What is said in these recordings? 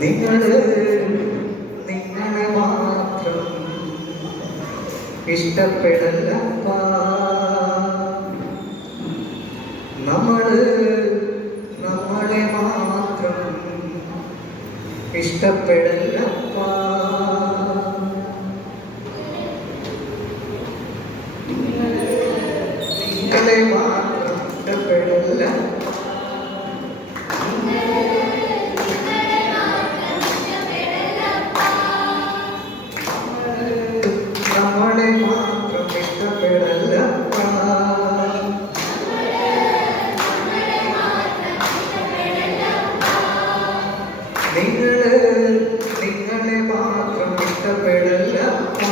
നിങ്ങളെ മാത്രം ഇഷ്ടപ്പെടല്ലപ്പ. നമ്മളെ മാത്രം ഇഷ്ടപ്പെടല്ലപ്പ. നിങ്ങളെ മാത്രം ഇഷ്ടപ്പെടല്ല. നമ്മളെ മാത്രം ഇഷ്ടപ്പെടല്ലപ്പ. നിങ്ങളെ മാത്രം ഇഷ്ടപ്പെടല്ലപ്പ.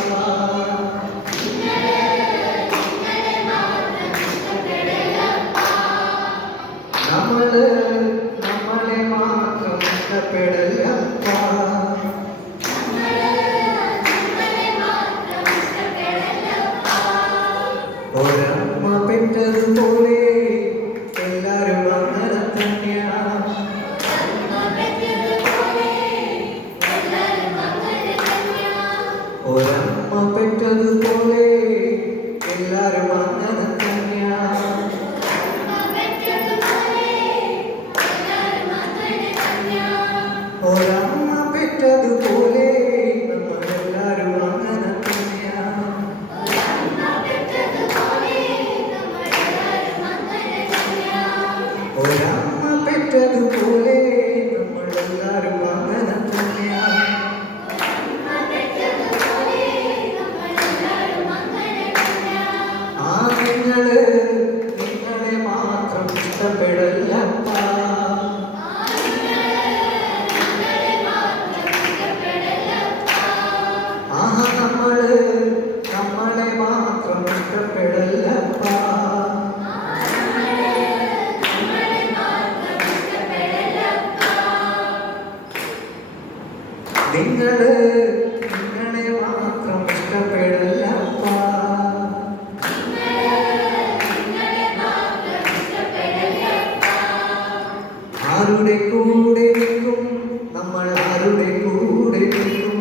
നമ്മളെ മാത്രം ഇഷ്ടപ്പെടല്ലപ്പ. ഒരമ്മ പെറ്റതുപോലെ എല്ലാരും അങ്ങനെ തന്നെയാണ്. ഒരമ്മ പെറ്റതുപോലെ എല്ലാരും അങ്ങനെ തന്നെയാണ്. ഒരമ്മ പെറ്റതുപോലെ നമ്മളെല്ലാരും അങ്ങനെ തന്നെയാണ്. ഒരമ്മ പെറ്റതുപോലെ നമ്മളെല്ലാരും അങ്ങനെ തന്നെയാണ്. ആ നിങ്ങളെ മാത്രം ഇഷ്ടപ്പെടല്ലപ്പ. ആഹാ നമ്മളെ മാത്രം ഇഷ്ടപ്പെടല്ലപ്പ. നിങ്ങളെ മാത്രം ഇഷ്ടപ്പെടല്ലപ്പ. ആരുടെ കൂടെ നിൽക്കും നമ്മൾ? ആരുടെ കൂടെ നിൽക്കും?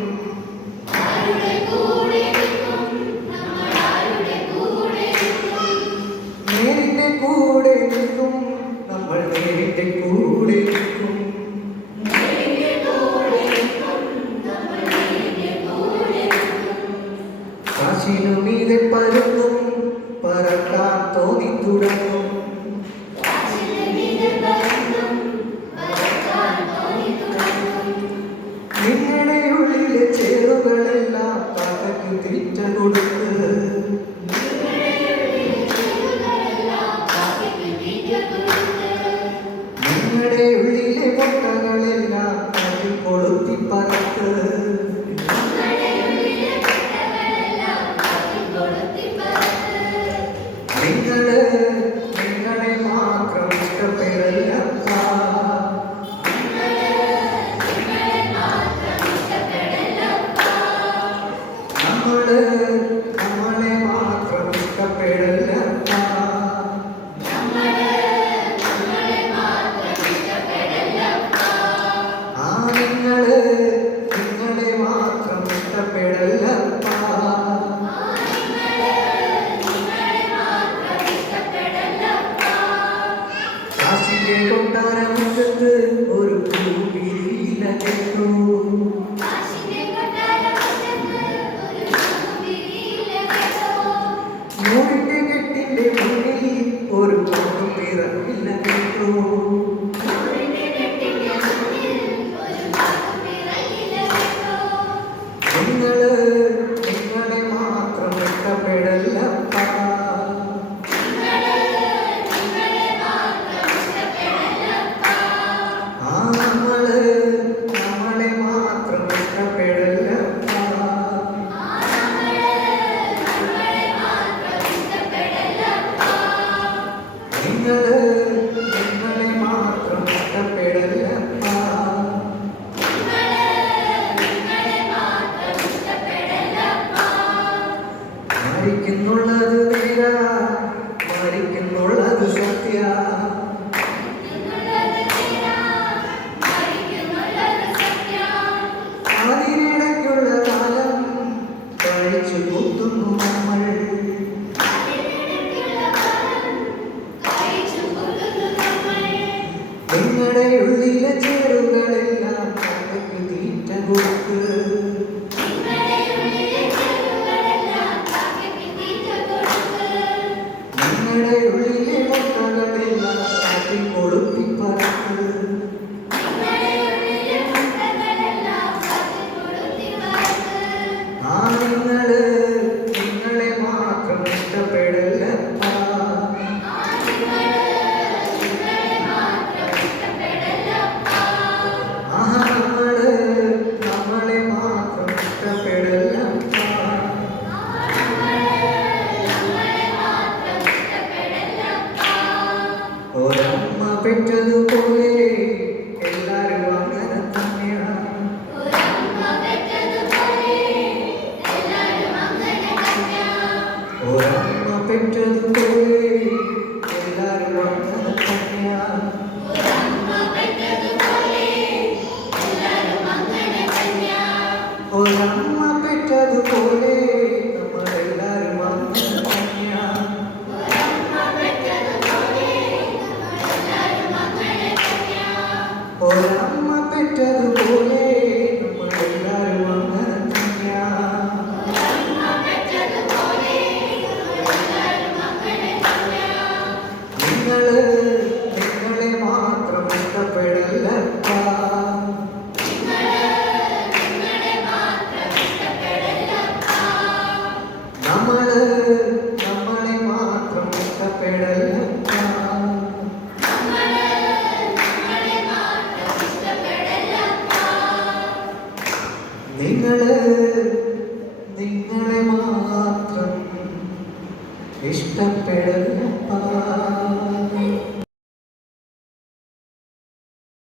നേരിന്റെ കൂടെ നിൽക്കും നമ്മൾ. നേരിന്റെ കൂടെ നിൽക്കും. കാശിനു മീതെ പരന്നും പറക്കാൻ തോന്നി തുടങ്ങും. നിന്നെ പെറ്റതുപോലെ നമ്മളെല്ലാരും അങ്ങനെ തന്നെയാ. നിങ്ങളെ മാത്രം ഇഷ്ടപ്പെടല്ലപ്പാ. നമ്മളെ മാത്രം ഇഷ്ടപ്പെടല്ലപ്പാ. നിങ്ങളെ മാത്രം ഇഷ്ടപ്പെടല്ല.